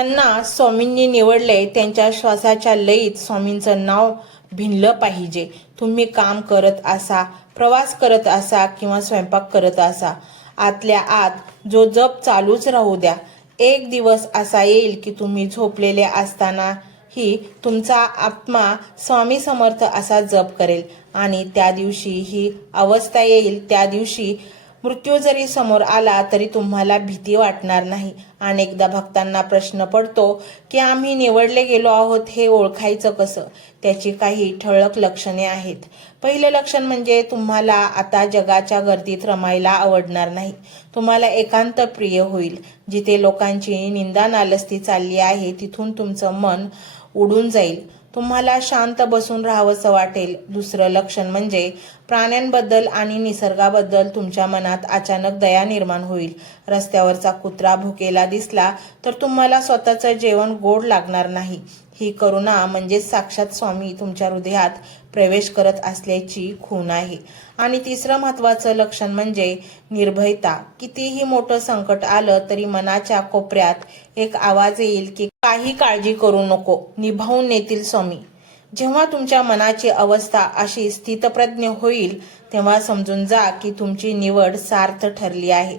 त्यांना स्वामींनी निवडले त्यांच्या श्वासाच्या लयीत स्वामींचं नाव भिनलं पाहिजे. तुम्ही काम करत असा, प्रवास करत असा किंवा स्वयंपाक करत असा, आतल्या आत जो जप चालूच राहू द्या. एक दिवस असा येईल की तुम्ही झोपलेले असतानाही तुमचा आत्मा स्वामी समर्थ असा जप करेल आणि त्या दिवशी ही अवस्था येईल. त्या दिवशी मृत्यू जरी समोर आला तरी तुम्हाला भीती वाटणार नाही. अनेकदा भक्तांना प्रश्न पडतो की आम्ही निवडले गेलो आहोत, हे ओळखायचं कसं? त्याची काही ठळक लक्षणे आहेत. पहिलं लक्षण म्हणजे तुम्हाला आता जगाच्या गर्दीत रमायला आवडणार नाही. तुम्हाला एकांत प्रिय होईल. जिथे लोकांची निंदा नालस्ती चालली आहे तिथून तुमचं मन उडून जाईल. तुम्हाला शांत बसून राहावंसं वाटेल. दुसरं लक्षण म्हणजे प्राण्यांबद्दल आणि निसर्गाबद्दल तुमच्या मनात अचानक दया निर्माण होईल. रस्त्यावरचा कुत्रा भुकेला दिसला तर तुम्हाला स्वतःचं जेवण गोड लागणार नाही. ही करुणा म्हणजे साक्षात स्वामी तुमच्या हृदयात प्रवेश करत असल्याची खूण आहे. आणि तिसरं महत्त्वाचं लक्षण म्हणजे निर्भयता. कितीही मोठं संकट आलं तरी मनाच्या कोपऱ्यात एक आवाज येईल की काही काळजी करू नको, निभावून नेतील स्वामी. जेव्हा तुमच्या मनाची अवस्था अशी स्थितप्रज्ञ होईल तेव्हा समजून जा की तुमची निवड सार्थ ठरली आहे.